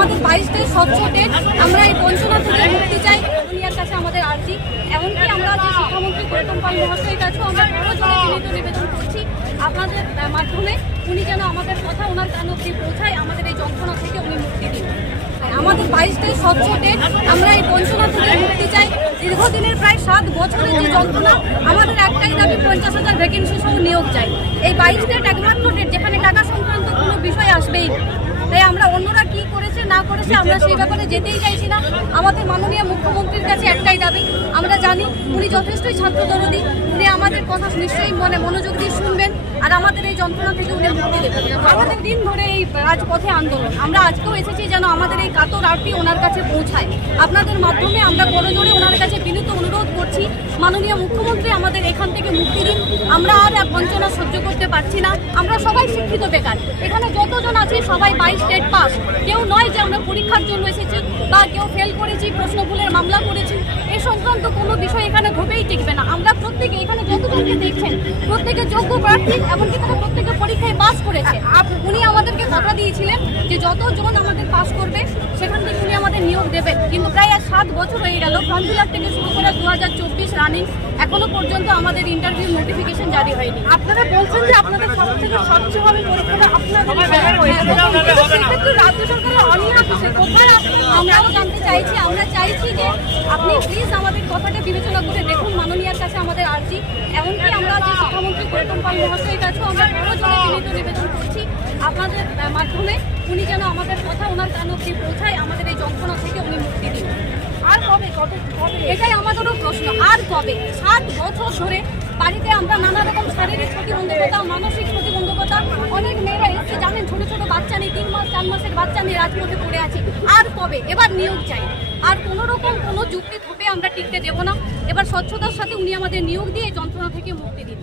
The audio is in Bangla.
আমাদের বাইশটাই স্বচ্ছ ডেট। আমরা এই বঞ্চনা থেকে মুক্তি চাই দুনিয়ার কাছে আমাদের আর্জি। এমনকি আমরা যে শিক্ষামন্ত্রী গৌতম পাল মহাশয়ের কাছেও আমরা বিনীত নিবেদন করছি। আপনাদের মাধ্যমে উনি যেন আমাদের কথা ওনার কান অব্দি পৌঁছায়, আমাদের এই যন্ত্রণা থেকে উনি মুক্তি দিন। আমাদের বাইশটাই স্বচ্ছ ডেট, আমরা এই বঞ্চনা থেকে মুক্তি চাই। দীর্ঘদিনের প্রায় সাত বছরের যে যন্ত্রণা, আমাদের একটাই দাবি, পঞ্চাশ হাজার ভ্যাকেন্সি সহ নিয়োগ চাই। এই বাইশ ডেট একমাত্র ডেট যেখানে টাকা সংক্রান্ত কোনো বিষয় আসবেই। তাই আমরা অন্যরা কি করেছে, না করেছে, আমরা সেই ব্যাপারে যেতেই চাইছি না। আমাদের মাননীয় মুখ্যমন্ত্রীর কাছে একটাই দাবি, আমরা জানি উনি যথেষ্টই ছাত্র দরদি উনি আমাদের কথা নিশ্চয়ই মনে, মনোযোগ দিয়ে শুনবেন। আর আমাদের এই যন্ত্রণা থেকে উনি মুক্তি দেবেন। আমাদের দিন ধরে এই রাজপথে আন্দোলন। আমরা আজকেও এসেছি যেন আমাদের এই কাতর আরতি ওনার কাছে পৌঁছায়। আপনাদের মাধ্যমে আমরা বড় জোরে ওনার কাছে বিনীত অনুরোধ করছি। মাননীয় মুখ্যমন্ত্রী আমাদের এখান থেকে মুক্তি দিন। আমরা আর এক বঞ্চনা সহ্য করতে পারছি না। আমরা সবাই শিক্ষিত বেকার। এখানে যতজন আছে, সবাই বাইশ স্টেট পাস। কেউ নয় যে আমরা পরীক্ষার জন্য এসেছি বা কেউ ফেল করেছি প্রশ্ন ভুলের মামলা করেছি। এই সংক্রান্ত কোনো বিষয় এখানে ঘটেই টিকবে না। আমরা প্রত্যেকে দেখছেন প্রত্যেকে যোগ্য প্রার্থী এমনকি তারা প্রত্যেকে পরীক্ষায় পাস করেছে। উনি আমাদেরকে কথা দিয়েছিলেন যে যতজন আমাদের পাস করবে সেখান থেকে উনি আমাদের নিয়োগ দেবেন। কিন্তু প্রায় আর সাত বছর হয়ে গেল ফর্ম ফিল থেকে শুরু করে দু হাজার চব্বিশ রানিং এখনও পর্যন্ত আমাদের ইন্টারভিউ নোটিফিকেশন জারি হয়নি। আপনারা বলছেন যে আপনাদের সব থেকে স্বচ্ছভাবে পরীক্ষাটা আপনাদের সেক্ষেত্রে রাজ্য সরকারের অনীহা কিসের কোথায় আমরাও জানতে চাইছি আমরা চাইছি যে আপনি প্লিজ আমাদের কথাটা বিবেচনা করে দেখুন। মাননীয়ার কাছে আমাদের আর্জি যে গৌতম পাল মহাশয়ের কাছেও আমরা বিনীত নিবেদন করছি। আপনাদের মাধ্যমে উনি যেন আমাদের কথা ওনার কান অব্দি পৌঁছায় আমাদের এই যন্ত্রণা থেকে উনি মুক্তি দিন। আর কবে কবে কবে? এটাই আমাদেরও প্রশ্ন আর কবে? সাত বছর ধরে বাড়িতে আমরা নানা রকম শারীরিক প্রতিবন্ধকতা মানসিক প্রতিবন্ধকতা অনেক মেয়েরা এসে জানেন ছোট ছোট বাচ্চা নেই তিন মাস চার মাসের বাচ্চা নিয়ে রাজপথে পড়ে আছে। আর কবে? এবার নিয়োগ চাই। আর কোনো রকম কোনো যুক্তি থপে আমরা টিকতে দেবো না। এবার স্বচ্ছতার সাথে উনি আমাদের নিয়োগ দিয়ে যন্ত্রণা থেকে মুক্তি দিন।